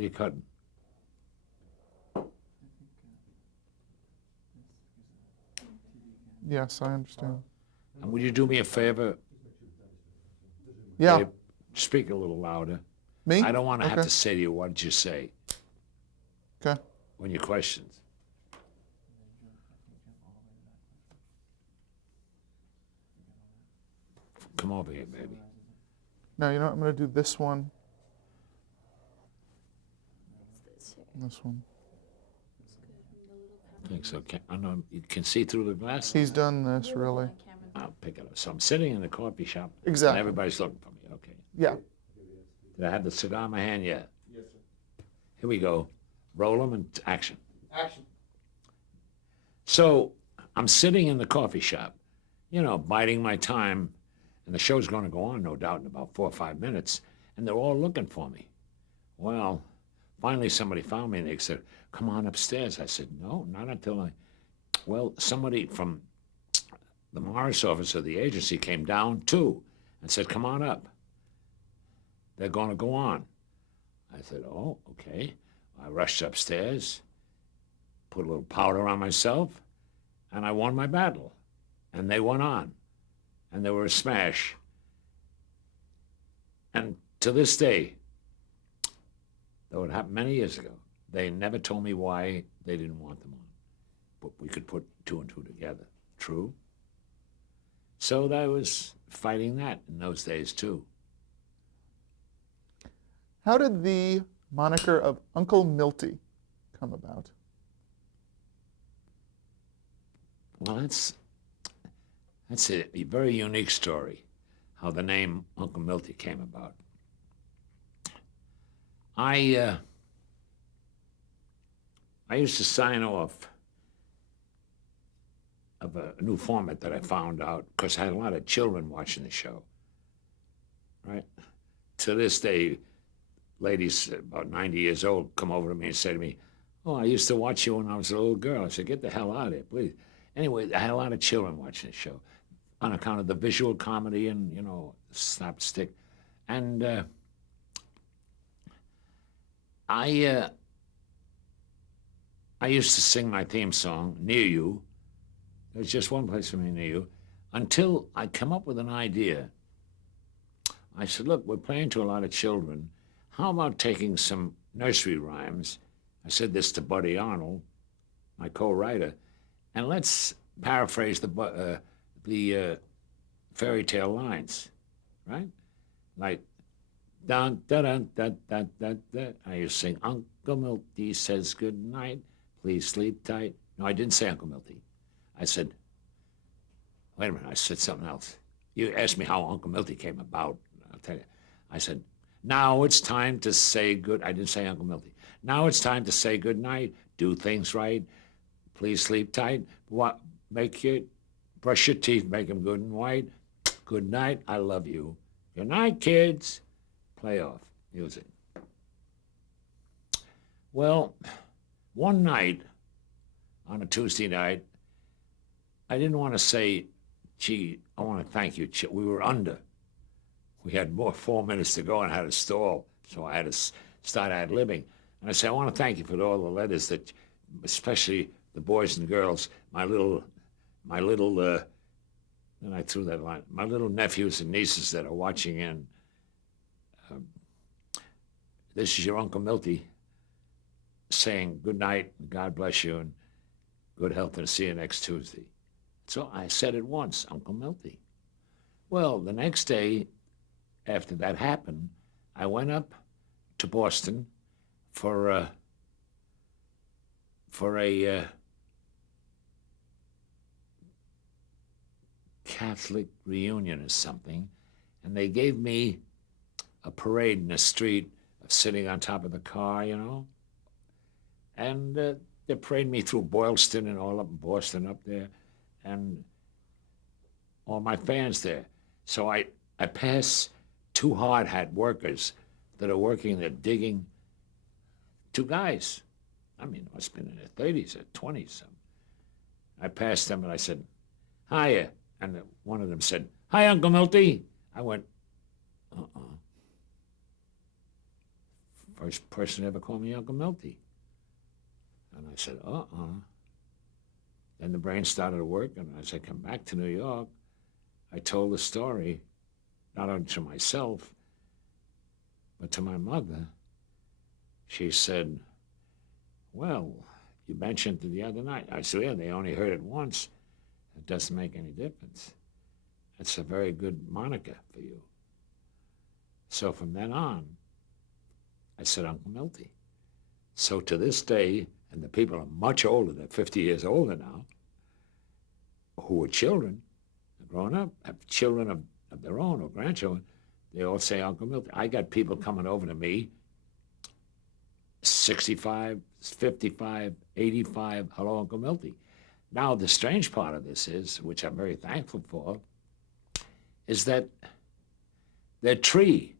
What are you cutting? Yes, I understand. And would you do me a favor? Yeah. Babe? Speak a little louder. Me? I don't want to have Okay. to say to you, what did you say? Okay. When your questions. Come over here, baby. No, you know what? I'm going to do this one. It's this here. And this one. It's good. And the little I think so. I know you can see through the glass. He's done this, really. I'll pick it up. So I'm sitting in the coffee shop. Exactly. And everybody's looking for me. Okay. Yeah. Did I have the cigar in my hand yet? Yes, sir. Here we go. Roll them and action. Action. So I'm sitting in the coffee shop, biding my time, and the show's going to go on, no doubt, in about 4 or 5 minutes, and they're all looking for me. Well, finally somebody found me, and they said, come on upstairs. I said, no, not until Well, somebody from the Morris office of the agency came down, too, and said, come on up. They're going to go on. I said, oh, okay. I rushed upstairs, put a little powder on myself, and I won my battle. And they went on. And they were a smash. And to this day, though it happened many years ago, they never told me why they didn't want them on. But we could put 2 and 2 together. True? So I was fighting that in those days, too. How did the moniker of Uncle Milty come about? Well, that's a very unique story, how the name Uncle Milty came about. I used to sign off of a new format that I found out, because I had a lot of children watching the show, right? To this day, ladies about 90 years old come over to me and say to me, oh, I used to watch you when I was a little girl. I said, get the hell out of here, please. Anyway, I had a lot of children watching the show on account of the visual comedy and, slapstick. And I used to sing my theme song, Near You. There's just one place for me near you, until I come up with an idea. I said, look, we're playing to a lot of children. How about taking some nursery rhymes? I said this to Buddy Arnold, my co-writer, and let's paraphrase the fairy tale lines, right? Like, dun dun dun dun dun dun dun. I used to sing, Uncle Milty says good night, please sleep tight. No, I didn't say Uncle Milty. I said, wait a minute, I said something else. You asked me how Uncle Milty came about. I'll tell you. I said, now it's time to say good. I didn't say Uncle Milty. Now it's time to say good night. Do things right. Please sleep tight. Brush your teeth, make them good and white. Good night, I love you. Good night, kids. Play off music. Well, one night, on a Tuesday night, I didn't want to say, gee, I want to thank you. We were under. We had 4 minutes to go and had to stall, so I had to start ad-libbing. And I said, I want to thank you for all the letters that, especially the boys and girls, my little, and I threw that line, my little nephews and nieces that are watching in. This is your Uncle Milty saying good night, and God bless you, and good health, and see you next Tuesday. So I said it once, Uncle Milty. Well, the next day, after that happened, I went up to Boston for a Catholic reunion or something, and they gave me a parade in the street of sitting on top of the car, and they paraded me through Boylston and all up in Boston up there, and all my fans there. So I pass 2 hard hat workers that are working there digging, 2 guys. I mean, it must have been in their 30s or 20s. Something. I passed them and I said, hiya. And one of them said, hi, Uncle Milty. I went, First person ever called me Uncle Milty. And I said, Then the brain started to work, and as I come back to New York, I told the story, not only to myself, but to my mother. She said, well, you mentioned it the other night. I said, yeah, they only heard it once. It doesn't make any difference. That's a very good moniker for you. So from then on, I said Uncle Milty. So to this day, and the people are much older, they're 50 years older now, who are children, grown up, have children of their own or grandchildren, they all say Uncle Milty. I got people coming over to me, 65, 55, 85, hello, Uncle Milty. Now, the strange part of this is, which I'm very thankful for, is that their tree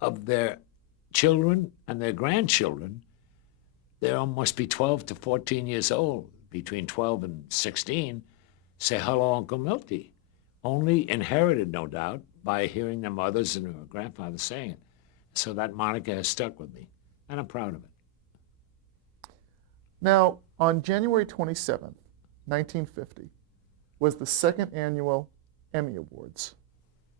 of their children and their grandchildren, they all must be 12 to 14 years old, between 12 and 16, say, hello, Uncle Milty. Only inherited, no doubt, by hearing their mothers and their grandfathers saying it. So that moniker has stuck with me, and I'm proud of it. Now, on January 27th, 1950, was the second annual Emmy Awards.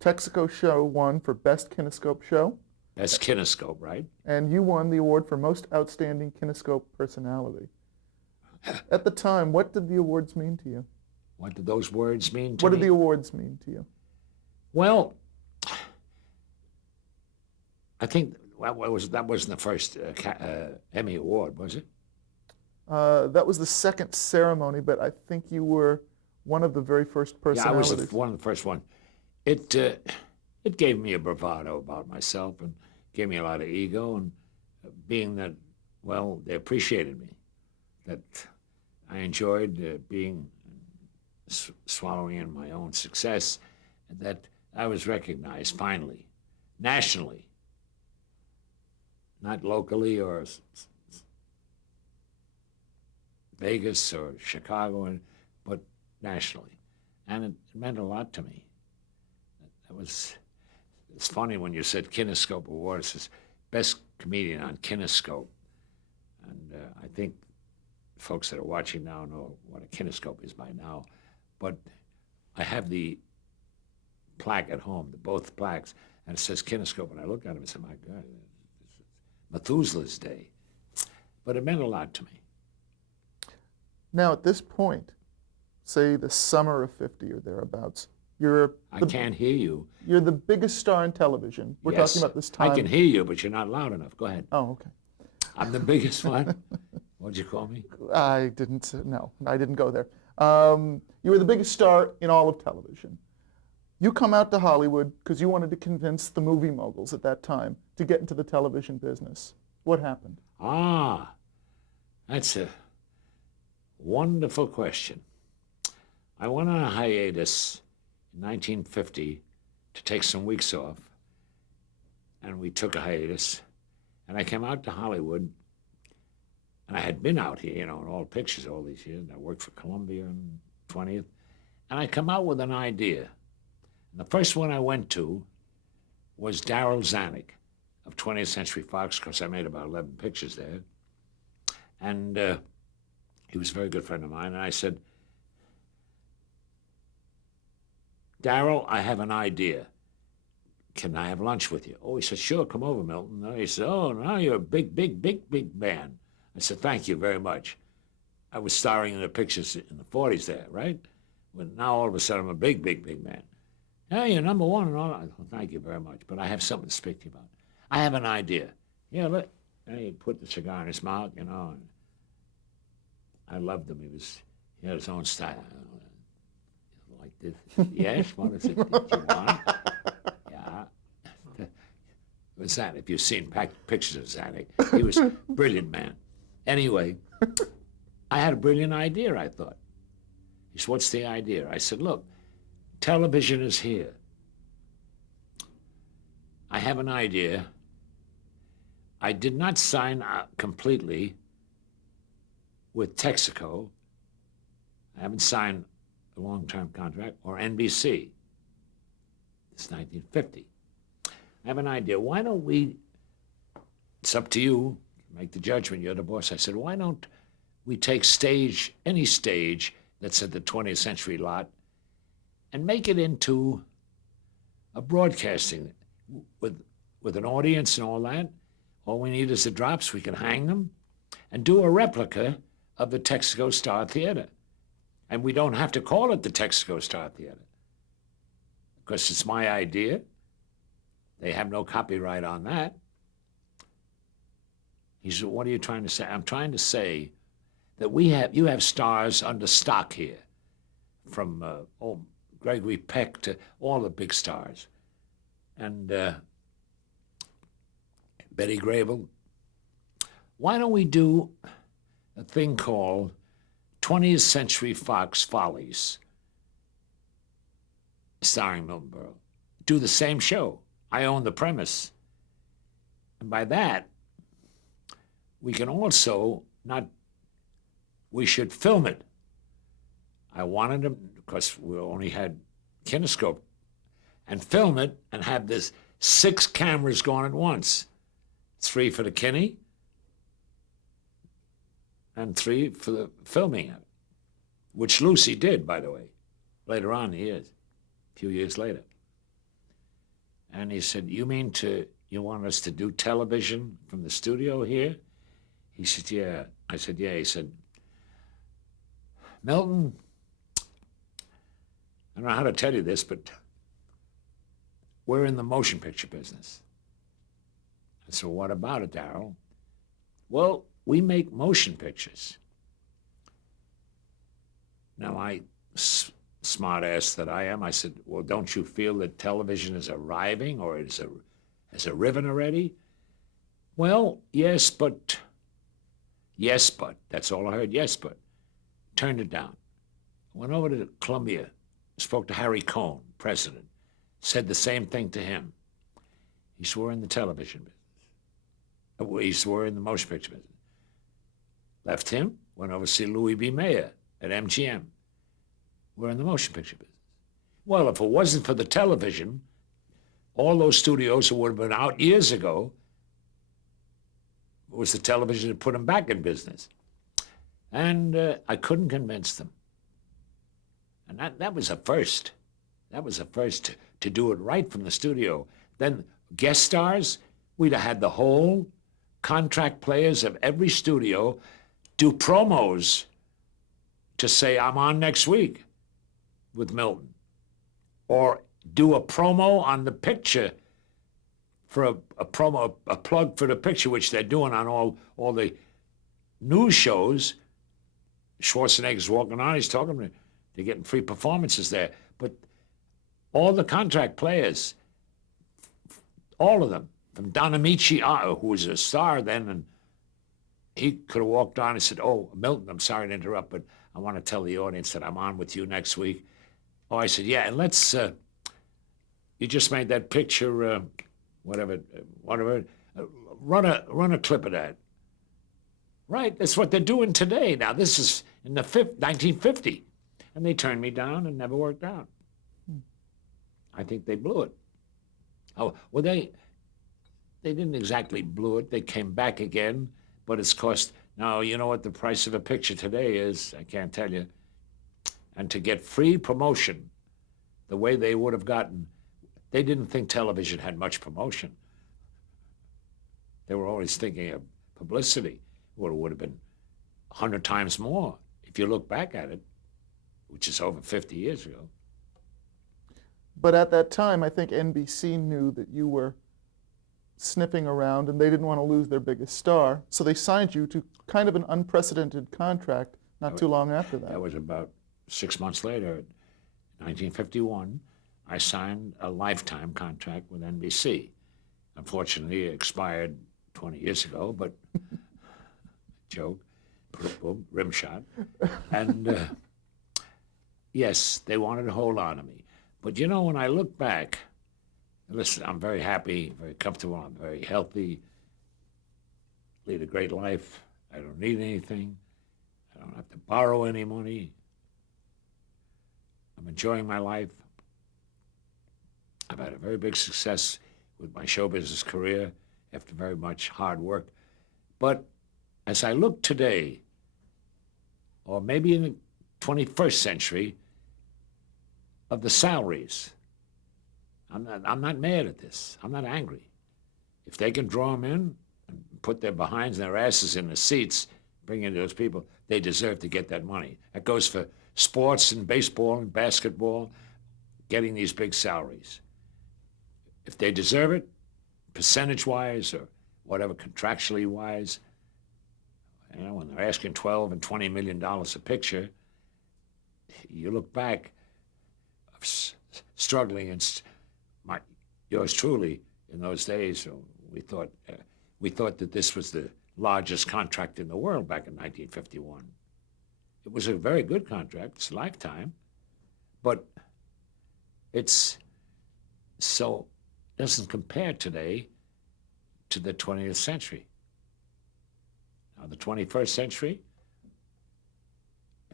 Texaco Show won for Best Kinescope Show. That's kinescope, right? And you won the award for Most Outstanding Kinescope Personality. At the time, what did the awards mean to you? What did those words mean to What me? did the awards mean to you? Well, I think that wasn't the first Emmy Award, was it? That was the second ceremony, but I think you were one of the very first personalities. Yeah, I was one of the first one. It gave me a bravado about myself and gave me a lot of ego, and being that, well, they appreciated me, that I enjoyed swallowing in my own success, and that I was recognized finally, nationally, not locally or Vegas or Chicago, but nationally. And it meant a lot to me. It's funny when you said Kinescope Award, it says Best Comedian on Kinescope. And I think folks that are watching now know what a kinescope is by now. But I have the plaque at home, both plaques, and it says Kinescope. And I look at it and say, my God, it's Methuselah's day. But it meant a lot to me. Now, at this point, say the summer of 50 or thereabouts, I can't hear you. You're the biggest star in television. We're Yes, talking about this time. I can hear you, but you're not loud enough. Go ahead. Oh, okay. I'm the biggest one. What'd you call me? I didn't go there. You were the biggest star in all of television. You come out to Hollywood because you wanted to convince the movie moguls at that time to get into the television business. What happened? That's a wonderful question. I went on a hiatus in 1950 to take some weeks off, and we took a hiatus, and I came out to Hollywood, and I had been out here, in all pictures all these years, and I worked for Columbia and 20th, and I come out with an idea. And the first one I went to was Darryl Zanuck of 20th Century Fox, because I made about 11 pictures there, and he was a very good friend of mine, and I said, Darryl, I have an idea. Can I have lunch with you? Oh, he said, sure, come over, Milton. He said, oh, now you're a big, big, big, big man. I said, thank you very much. I was starring in the pictures in the 40s there, right? But now all of a sudden I'm a big, big, big man. Hey, you're number one and all that. Well, thank you very much, but I have something to speak to you about. I have an idea. Yeah, look. And he put the cigar in his mouth, and I loved him. He had his own style. Like this. Yes, what is it that you want? Yeah. What's that? If you've seen pictures of Zanuck, he was a brilliant man. Anyway, I had a brilliant idea, I thought. He said, what's the idea? I said, look, television is here. I have an idea. I did not sign completely with Texaco. I haven't signed a long-term contract, or NBC. It's 1950. I have an idea. Why don't we it's up to you. Make the judgment. You're the boss. I said, why don't we take any stage that's at the 20th century lot, and make it into a broadcasting with an audience and all that. All we need is the drops. We can hang them and do a replica of the Texaco Star Theater. And we don't have to call it the Texaco Star Theater because it's my idea. They have no copyright on that. He said, what are you trying to say? I'm trying to say that you have stars under stock here, from Gregory Peck to all the big stars. And Betty Grable. Why don't we do a thing called 20th Century Fox Follies, starring Milton Berle? Do the same show. I own the premise. And by that, we can also we should film it. I wanted to, because we only had kinescope, and film it and have this 6 cameras going at once. 3 for the kine and 3 for the filming it, which Lucy did, by the way, later on in the years, a few years later. And he said, you want us to do television from the studio here? He said, yeah. I said, yeah. He said, Milton, I don't know how to tell you this, but we're in the motion picture business. I said, what about it, Darryl? Well, we make motion pictures. Now, smart ass that I am, I said, well, don't you feel that television is arriving or has arriven already? Well, yes, but, that's all I heard, yes, but. Turned it down. Went over to Columbia, spoke to Harry Cohn, president, said the same thing to him. He swore in the television business. He swore in the motion picture business. Left him, went over to see Louis B. Mayer at MGM. We're in the motion picture business. Well, if it wasn't for the television, all those studios that would have been out years ago, it was the television that put them back in business. And I couldn't convince them. And that was a first. That was a first to do it right from the studio. Then guest stars, we'd have had the whole contract players of every studio do promos to say, I'm on next week with Milton. Or do a promo on the picture for a plug for the picture, which they're doing on all the news shows. Schwarzenegger's walking on, he's talking to me. They're getting free performances there. But all the contract players, all of them, from Don Amici, who was a star then, and he could have walked on and said, oh, Milton, I'm sorry to interrupt, but I want to tell the audience that I'm on with you next week. Oh, I said, yeah, and let's, you just made that picture, whatever, run a clip of that. Right, that's what they're doing today. Now, this is in the 1950. And they turned me down and never worked out. I think they blew it. Oh, well, they didn't exactly blew it. They came back again, but it's cost, now, you know what the price of a picture today is? I can't tell you. And to get free promotion, the way they would have gotten, they didn't think television had much promotion. They were always thinking of publicity. Well, it would have been 100 times more if you look back at it, which is over 50 years ago. But at that time, I think NBC knew that you were sniffing around and they didn't want to lose their biggest star, so they signed you to kind of an unprecedented contract not too long after that. That was about 6 months later, 1951, I signed a lifetime contract with NBC. Unfortunately, it expired 20 years ago, but joke, boom, rim shot. And yes, they wanted to hold on to me. But you know, when I look back, listen, I'm very happy, very comfortable, I'm very healthy, lead a great life. I don't need anything. I don't have to borrow any money. I'm enjoying my life. I've had a very big success with my show business career after very much hard work. But as I look today, or maybe in the 21st century, of the salaries, I'm not mad at this. I'm not angry. If they can draw them in and put their behinds and their asses in the seats, bring in those people, they deserve to get that money. That goes for sports and baseball and basketball, getting these big salaries. If they deserve it, percentage-wise or whatever, contractually-wise, you know, when they're asking $12 and $20 million a picture, you look back, struggling, and yours truly in those days, we thought that this was the largest contract in the world back in 1951. It was a very good contract. It's a lifetime, but it's so doesn't compare today to the 20th century. Now, the 21st century,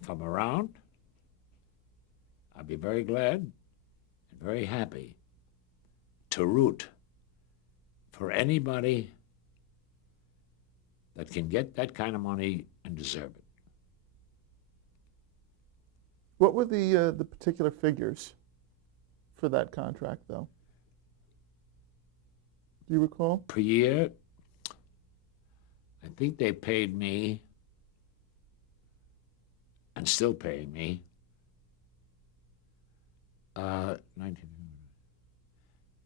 if I'm around, I'd be very glad and very happy to root for anybody that can get that kind of money and deserve it. What were the particular figures for that contract, though? Do you recall? Per year, I think they paid me, and still paying me, 19,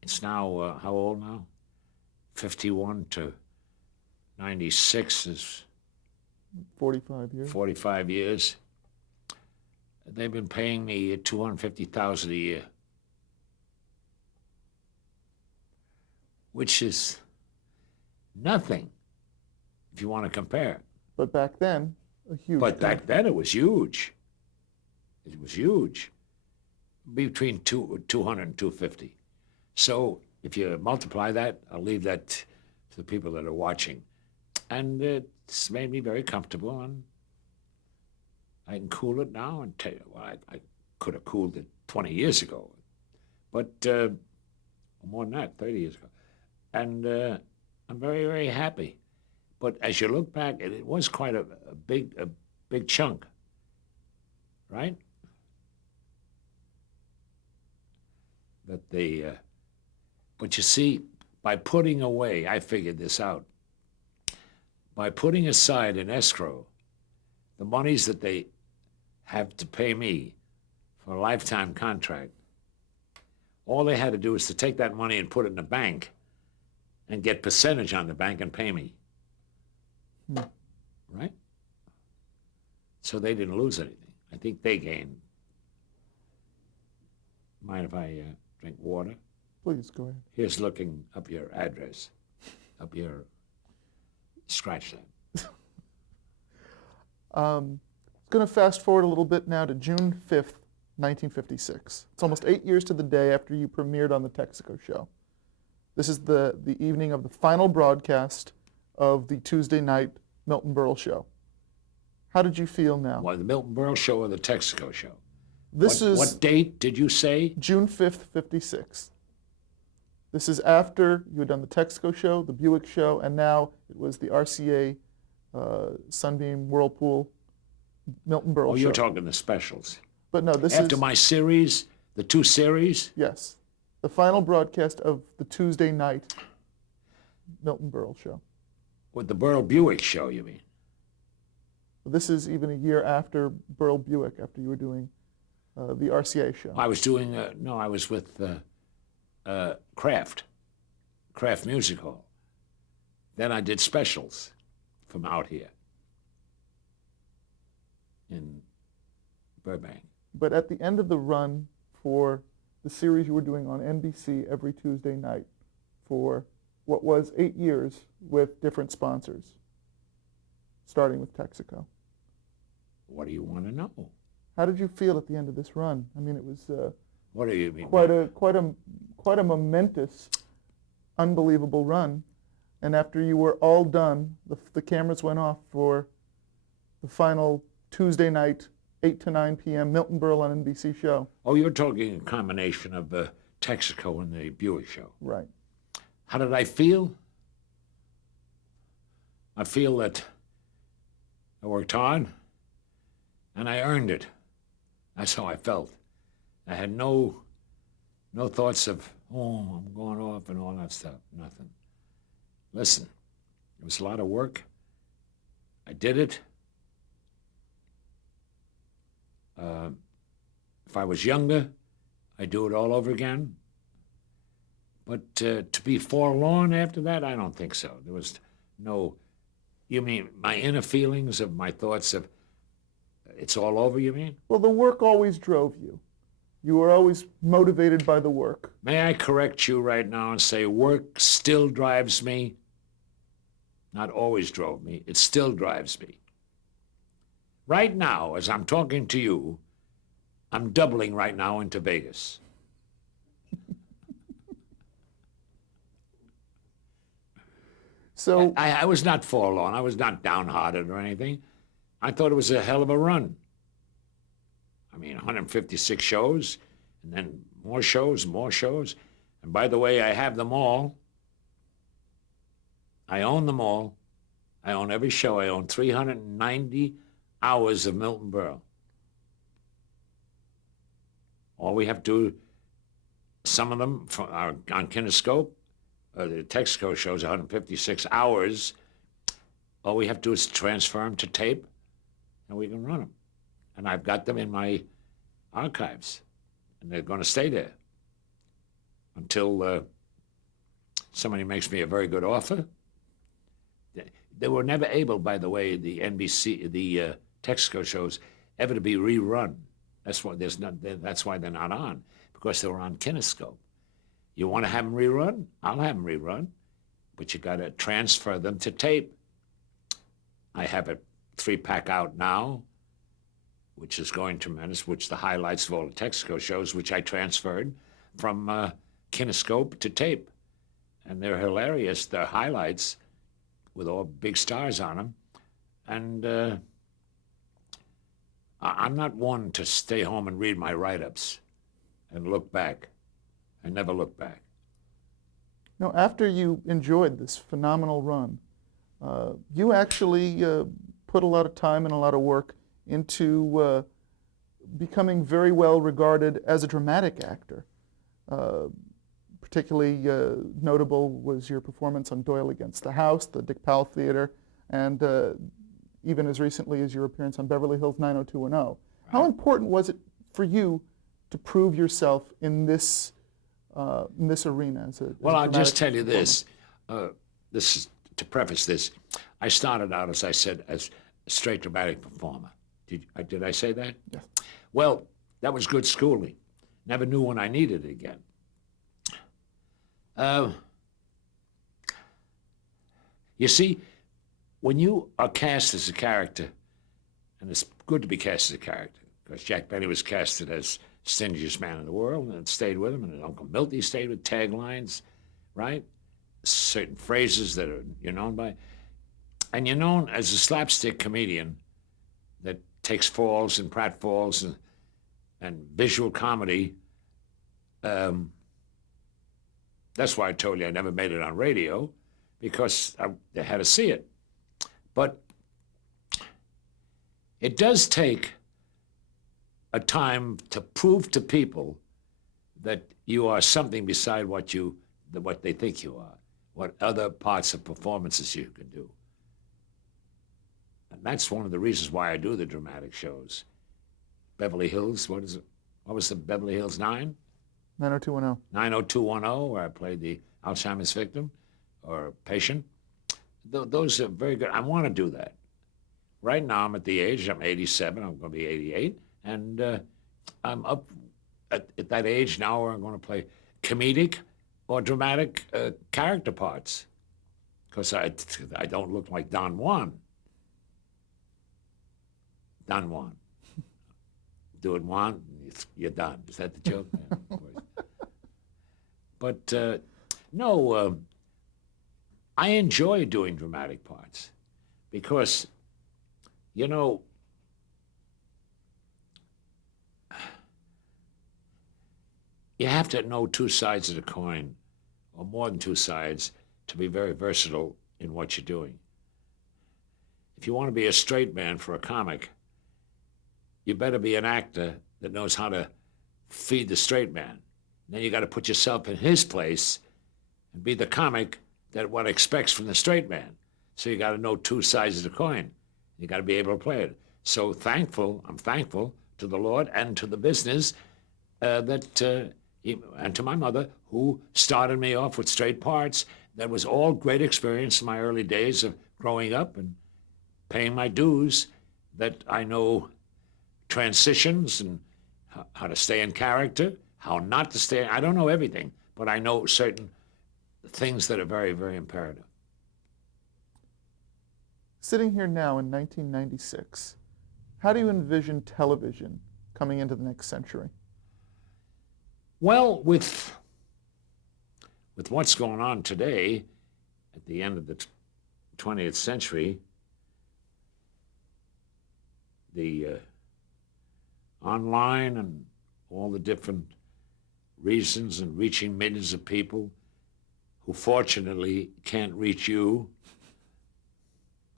it's now, how old now? 51 to 96 is 45 years. 45 years. They've been paying me $250,000 a year, which is nothing if you want to compare. But back then, a huge. But back then it was huge. It was huge. Between 200 and 250. So if you multiply that, I'll leave that to the people that are watching. And it's made me very comfortable, and I can cool it now and tell you, well, I could have cooled it 20 years ago, but more than that, 30 years ago. And I'm very, very happy. But as you look back, it was quite a big chunk, right? That they, but you see, by putting away, I figured this out, by putting aside in escrow the monies that they have to pay me for a lifetime contract, all they had to do is to take that money and put it in the bank and get percentage on the bank and pay me. Right? So they didn't lose anything. I think they gained. Mind if I drink water? Please, go ahead. Here's looking up your address, up your, scratch that. Going to fast forward a little bit now to June 5th, 1956. It's almost 8 years to the day after you premiered on the Texaco show. This is the evening of the final broadcast of the Tuesday night Milton Berle show. How did you feel now? Well, the Milton Berle show or the Texaco show? What date did you say? June 5th, 56. This is after you had done the Texaco show, the Buick show, and now it was the RCA, Sunbeam, Whirlpool, Milton Berle show. Oh, you're talking the specials. But no, this is... After my series, the two series? Yes. The final broadcast of the Tuesday night Milton Berle show. With the Berle Buick show, you mean? This is even a year after Berle Buick, after you were doing the RCA show. I was doing, I was with Kraft Music Hall. Then I did specials from out here in Burbank. But at the end of the run for the series you were doing on NBC every Tuesday night for what was 8 years with different sponsors, starting with Texaco. What do you want to know? How did you feel at the end of this run? I mean, it was what do you mean? quite a momentous, unbelievable run. And after you were all done, the cameras went off for the final Tuesday night, 8 to 9 p.m. Milton Berle on NBC show. Oh, you're talking a combination of Texaco and the Buick show. Right. How did I feel? I feel that I worked hard and I earned it. That's how I felt. I had no thoughts of, oh, I'm going off and all that stuff. Nothing. Listen, it was a lot of work. I did it. If I was younger, I'd do it all over again. But to be forlorn after that, I don't think so. There was no, you mean my inner feelings of my thoughts of, it's all over, you mean? Well, the work always drove you. You were always motivated by the work. May I correct you right now and say work still drives me? Not always drove me. It still drives me. Right now, as I'm talking to you, I'm doubling right now into Vegas. So I was not forlorn. I was not downhearted or anything. I thought it was a hell of a run. I mean, 156 shows, and then more shows, more shows. And by the way, I have them all. I own them all. I own every show. I own 390 hours of Milton Berle. All we have to do, some of them are on Kinescope. The Texaco shows 156 hours. All we have to do is transfer them to tape, and we can run them. And I've got them in my archives, and they're going to stay there until somebody makes me a very good offer. They were never able, by the way, the NBC, the Texaco shows, ever to be rerun. That's why that's why they're not on, because they were on Kinescope. You want to have them rerun? I'll have them rerun, but you got to transfer them to tape. I have a 3-pack out now, which is going tremendous, which the highlights of all the Texaco shows, which I transferred from Kinescope to tape. And they're hilarious. They're highlights with all big stars on them. And I'm not one to stay home and read my write-ups and look back. I never look back. now, after you enjoyed this phenomenal run, you actually put a lot of time and a lot of work into becoming very well regarded as a dramatic actor. Particularly notable was your performance on Doyle Against the House, the Dick Powell Theater, and even as recently as your appearance on Beverly Hills 90210. How important was it for you to prove yourself in this arena? Well, I'll just tell you this. This is to preface this. I started out, as I said, as a straight dramatic performer. Did I say that? Yes. Well, that was good schooling. Never knew when I needed it again. You see, when you are cast as a character, and it's good to be cast as a character, because Jack Benny was casted as stingiest man in the world, and it stayed with him, and Uncle Milty stayed with taglines, right? Certain phrases that you're known by. And you're known as a slapstick comedian that takes falls and pratfalls and visual comedy. That's why I told you I never made it on radio, because they had to see it. But it does take a time to prove to people that you are something beside what they think you are, what other parts of performances you can do. And that's one of the reasons why I do the dramatic shows. Beverly Hills, what is it? What was the Beverly Hills 9? 90210. 90210, where I played the Alzheimer's victim or patient. Those are very good. I want to do that. Right now, I'm at the age, I'm 87, I'm going to be 88, and I'm up at that age now where I'm going to play comedic or dramatic character parts, because I don't look like Don Juan. Don Juan. Doing Juan, you're done. Is that the joke? Yeah, of course. But no, I enjoy doing dramatic parts because, you know, you have to know two sides of the coin, or more than two sides, to be very versatile in what you're doing. if you want to be a straight man for a comic, you better be an actor that knows how to feed the straight man. Then you got to put yourself in his place and be the comic that one expects from the straight man. So you got to know two sides of the coin. You got to be able to play it. So I'm thankful to the Lord and to the business and to my mother, who started me off with straight parts. That was all great experience in my early days of growing up and paying my dues, that I know transitions and how to stay in character, how not to stay. I don't know everything, but I know certain things that are very, very imperative. Sitting here now in 1996, how do you envision television coming into the next century? Well, with what's going on today, at the end of the 20th century, the online and all the different reasons and reaching millions of people who fortunately can't reach you,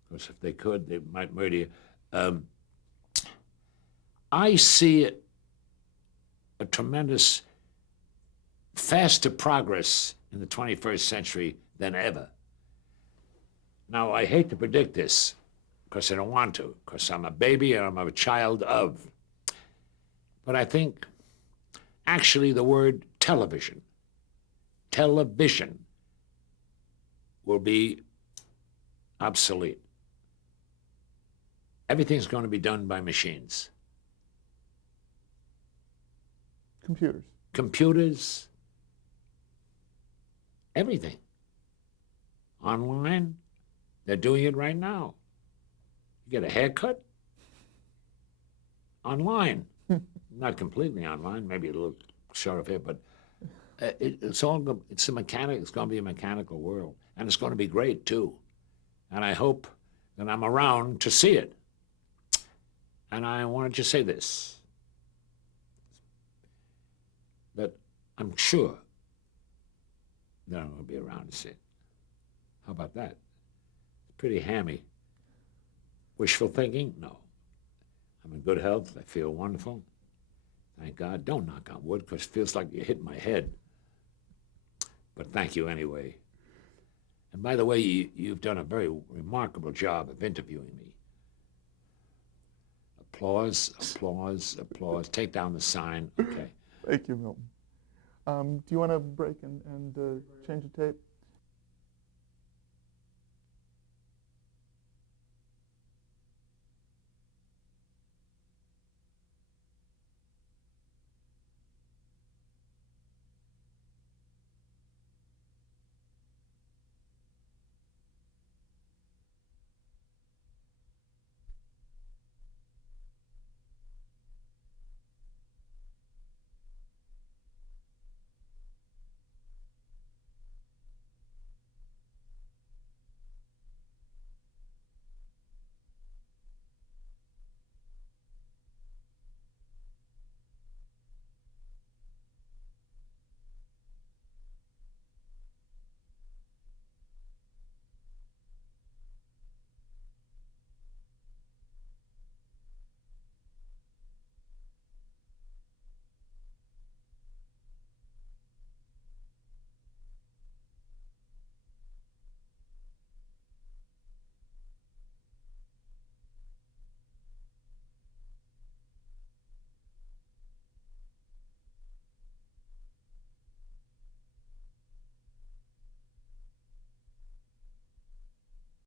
because if they could, they might murder you. I see a tremendous faster progress in the 21st century than ever. Now, I hate to predict this, because I don't want to, because I'm a baby and I'm a child of. But I think actually the word television will be obsolete. Everything's going to be done by machines. Computers, everything. Online, they're doing it right now. You get a haircut? Online. Not completely online, maybe a little short of hair, but it's going to be a mechanical world, and it's going to be great too. And I hope that I'm around to see it. And I wanted to say this, that I'm sure that I'm going to be around to see it. How about that? Pretty hammy. Wishful thinking? No. I'm in good health. I feel wonderful. Thank God. Don't knock on wood, because it feels like you hit my head. But thank you anyway. And by the way, you've done a very remarkable job of interviewing me. Applause, applause, applause. Take down the sign. Okay. Thank you, Milton. Do you want to break and change the tape?